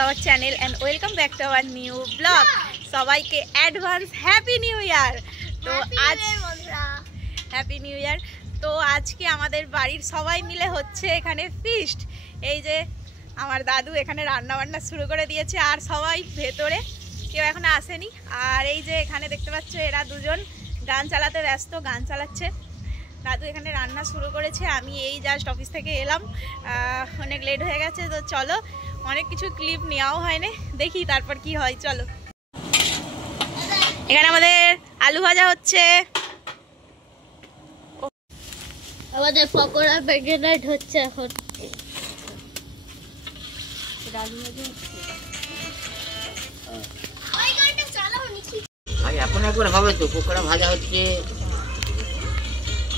our channel and welcome back to our new vlog. সবাইকে advance happy new ইয়ার। তো আজ happy new ইয়ার। তো আজকে আমাদের বাড়ির সবাই মিলে হচ্ছে এখানে ফিস্ট। এই যে আমার দাদু এখানে রান্না বান্না শুরু করে দিয়েছে আর সবাই ভেতরে, কেউ এখনো আসেনি। আর এই যে এখানে দেখতে পাচ্ছ এরা দুজন গান চালাতে ব্যস্ত, গান চালাচ্ছে। দাদু এখানে রান্না শুরু করেছে, আমি এই জাস্ট অফিস থেকে এলাম, অনেক লেট হয়ে গেছে। তো চলো, অনেক কিছু ক্লিপ নেওয়াও হয়নি, দেখি তারপর কি হয়। চলো, এখানে আমাদের আলু ভাজা হচ্ছে, আমাদের পকোড়া প্যাকেট হচ্ছে এখন। এখন একবার হবে তো, পকোড়া ভাজা হচ্ছে,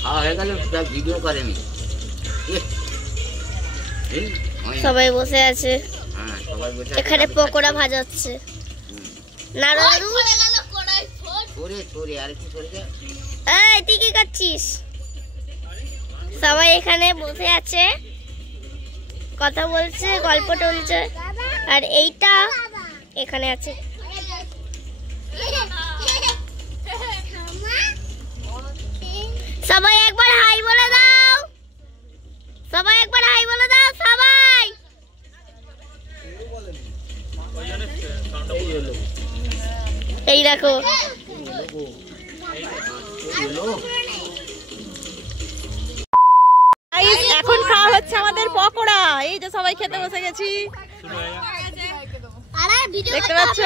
খাওয়া হয়ে গেল, ভিডিও করেনি। সবাই বসে আছে, এখানে পকোড়া ভাজা হচ্ছে। এই তুই কি করছিস? সবাই এখানে বসে আছে, কথা বলছে, গল্প টলছে। আর এইটা এখানে আছে। সবাই একবার হাই বলে দাও, সবাই একবার হাই বলে দাও সবাই। এই দেখো, এখন খাওয়া হচ্ছে আমাদের পকোড়া। এই যে সবাই খেতে বসে গেছি, দেখতে পাচ্ছ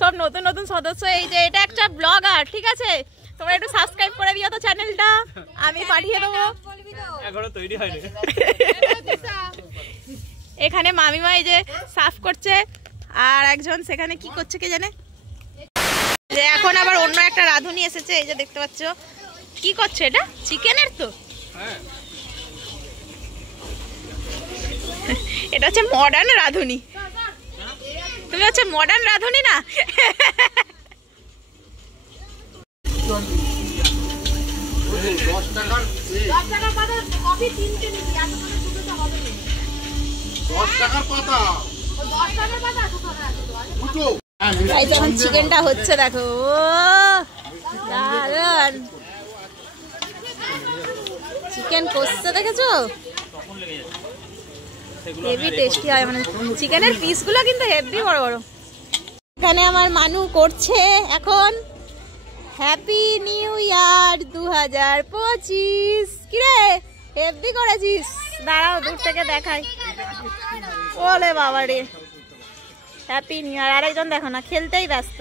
সব নতুন নতুন সদস্য। এই যে এটা একটা ব্লগার, ঠিক আছে? তোমরা একটু সাবস্ক্রাইব করে দিও তো চ্যানেলটা, আমি পাঠিয়ে দেবো। এখনো তৈরি হয়নি। এখানে মামিমা এই যে সাফ করছে, আর একজন সেখানে কি করছে কে জানে। যে এখন আবার অন্য একটা রাঁধুনি এসেছে, এই যে দেখতে পাচ্ছ কি করছে। এটা চিকেনের তো, এটা হচ্ছে মডার্ন রাঁধুনি। তুমি হচ্ছে মডার্ন রাঁধুনি না? এখন চিকেনটা হচ্ছে, দেখো, ও দারুন চিকেন কষছে, দেখেছো? হেভি টেস্টি হয়, মানে চিকেনের পিসগুলো কিন্তু হেভি বড় বড়। এখানে আমার মানু করছে এখন হ্যাপি নিউ ইয়ার 2025। কিরে হেভি করেছিস? দাঁড়াও দূর থেকে দেখাই। ওলে বাবা রে, হ্যাপি নিউ ইয়ার। আরেকজন দেখো না, খেলতেই ব্যস্ত।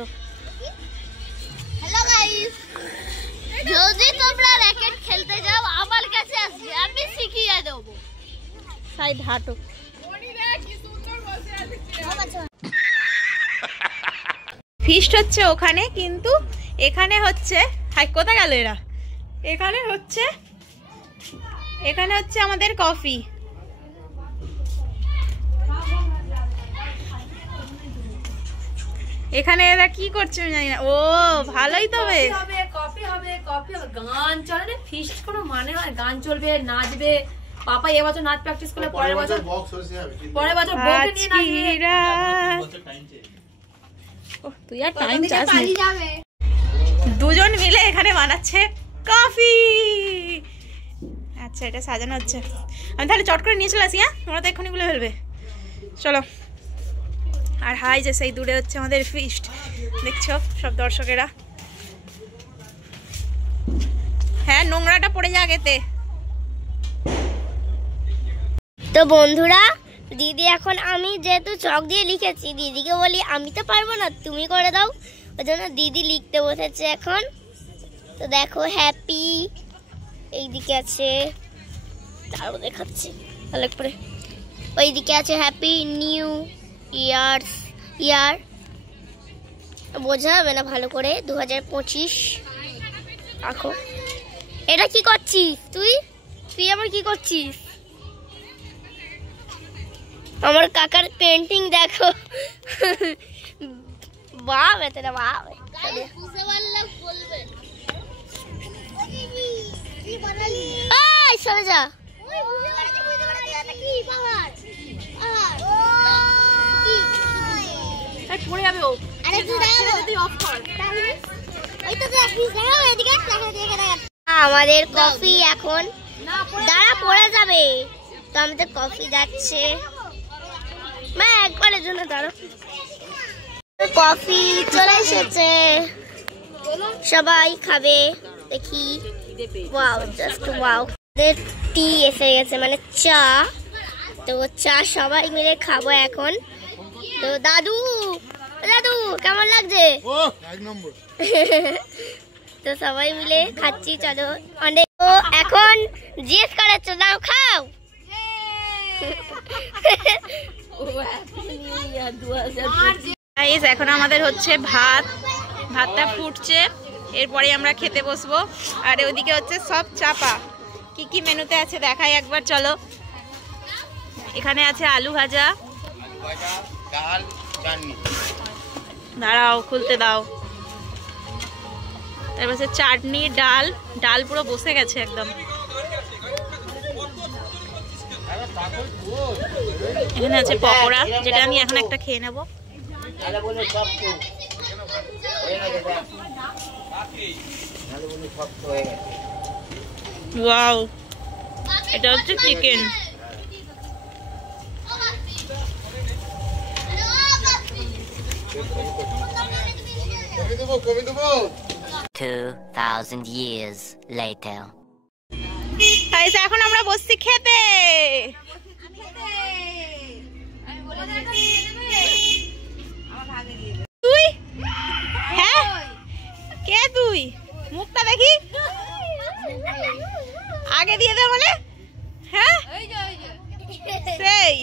হ্যালো গাইস, যদি তোমরা র‍্যাকেট খেলতে যাও আমার কাছে আসবে, আমি শিখিয়ে দেব। সাইড হাঁটো। ফিস্ট হচ্ছে ওখানে, কিন্তু এখানে হচ্ছে, হাই কোথায় গেল এরা? এখানে হচ্ছে আমাদের কফি। এখানে এরা কি করছে আমি জানি না। ও ভালোই, তবে কফি হবে, গান চলে না, ফিস্ট কোনো মানে হয়? গান চলবে, নাচবে। পাপা এবছর নাচ প্র্যাকটিস করলে পরের বছর বউকে নিয়ে নাচবে। তুই আর টাইম চাস না। দুজন মিলে এখানে বানাচ্ছে কফি। আচ্ছা, এটা সাজানো হচ্ছে। আমি তাহলে চট করে নিয়ে চলে আসি। হ্যাঁ, তোমরা তো এক্ষুনি গুলো ফেলবে। চলো। আর হাই যে সেই দূরে হচ্ছে আমাদের ফিস্ট, দেখছো সব দর্শকেরা। হ্যাঁ, নোংরাটা পড়ে যাক এতে। তো বন্ধুরা, দিদি এখন, আমি যেহেতু চক দিয়ে লিখেছি, দিদিকে বলি আমি তো পারবো না, তুমি করে দাও। ওই জন্য দিদি লিখতে বসেছে এখন। তো দেখো হ্যাপি এইদিকে আছে, তারও দেখাচ্ছি ভালো করে। ওইদিকে আছে হ্যাপি নিউ ইয়ার, বোঝা যাবে না ভালো করে, 2025। দেখো এটা কি করছিস তুই? তুই আবার কি করছিস? আমার কাকার পেন্টিং দেখো। বাহ বেতরা বাহ। বুঝতে পারলে বলবেন। এই সরে যা। ওই বুঝতে পারছি কি পাহাড়। পড়ে যাবে ও। আরে তুই দাঁড়া, তুই অফ কর। ওই তো দেখিস, দাঁড়া এদিকে দেখা। আমাদের কফি এখন দাঁড়া পড়ে যাবে, তো আমাদের কফি যাচ্ছে। মা একবারের জন্য দাঁড়া, কফি চলে এসেছে, সবাই খাবে দেখি। Wow, just wow. টি এসে গেছে, মানে চা। তো চা সবাই মিলে খাবো এখন। তো দাদু কেমন লাগছে? এক নম্বর। তো সবাই মিলে খাচ্ছি, চলো অনেক। তো এখন জিজ্ঞেস করাচ্ছ, দাও খাও। গাইস এখন আমাদের হচ্ছে ভাতটা ফুটছে, এরপরে আমরা খেতে বসবো। আর ওদিকে হচ্ছে সব চাপা। কি কি মেনুতে আছে দেখাই একবার, চলো। এখানে আছে আলু ভাজা, ডাল, চাটনি। দাঁড়াও খুলতে দাও। তারপর হচ্ছে চাটনি, ডাল পুরো বসে গেছে একদম। এখানে আছে পকোড়া, যেটা আমি এখন একটা খেয়ে নেবো। তাহলে বলে সব তো হয়ে গেছে, দেখ। তাহলে বলে সব তো হয়ে গেছে। ওয়াও, এটা হচ্ছে চিকেন। 2000 years later. এখন আমরা বসছি খেতে। তুই হ্যাঁ, কে তুই? মুখটা দেখি, আগে দিয়ে দে বলে। হ্যাঁ সেই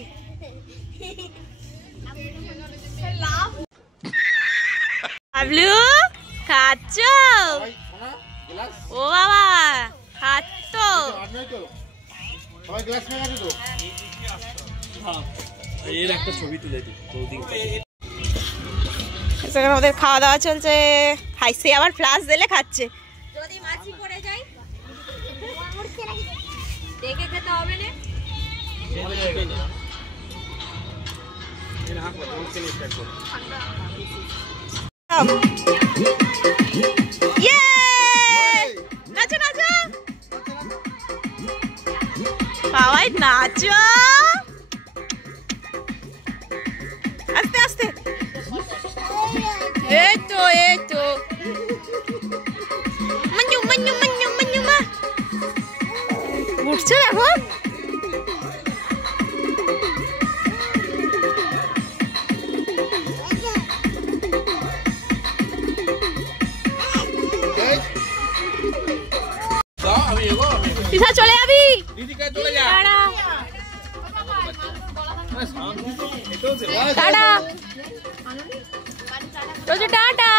বাবলু খাচ্ছ? ও বাবা খাচ্ছ? সবাই গ্লাস নিয়ে গেছে তো? এর একটা ছবি তুলে দিই। আমাদের খাওয়া দাওয়া চলছে। খাইছে আবার ফ্লাশ দিলে খাচ্ছে। যদি মাছি পড়ে যায় দেখে খেতে হবে না। নাচো নাচো সবাই নাচো, আস্তে আস্তে। এই তো মঞ্জু মা উঠছে এখন। পিছা চলে যাবি? Tata tata Roju, tata.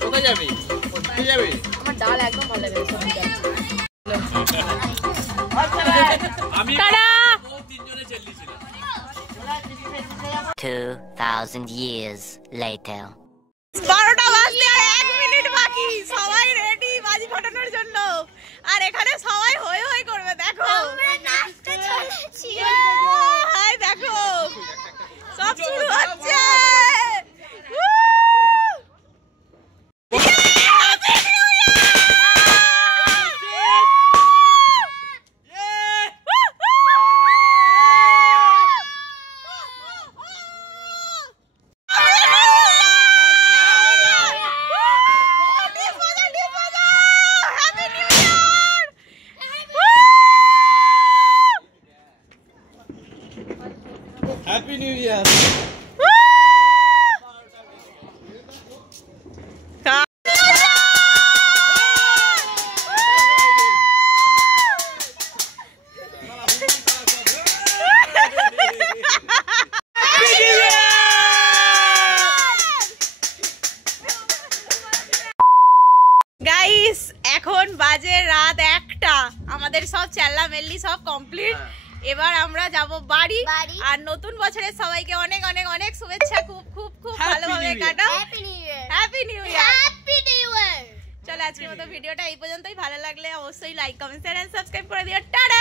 কোথায় যাবি? কোথায় যাবি? আমার ডাল একদম ভালো লাগে। আমি টাটা। তিনজনে চেল্লিছিলাম। 2000 years later. 12টা বাজতে আর 1 মিনিট বাকি। সবাই রেডি বাজি ফাটানোর জন্য। আর এখানে সবাই হই হই করবে, দেখো আমরা নাচতে চলেছি। হাই দেখো সব শুরু হচ্ছে। হ্যাপি নিউ ইয়ার। গাইস এখন বাজে রাত 1টা। আমাদের সব চেল্লামেল্লি সব কমপ্লিট। এবার আমরা যাব বাড়ি। আর নতুন বছরের সবাইকে অনেক অনেক অনেক শুভেচ্ছা। খুব খুব খুব ভালোভাবে কাটাও। Happy new year. Happy new year. Happy new year. চলো আজকের মতো ভিডিওটা এই পর্যন্তই। ভালো লাগলে অবশ্যই like comment share and subscribe করে দিও। টাটা।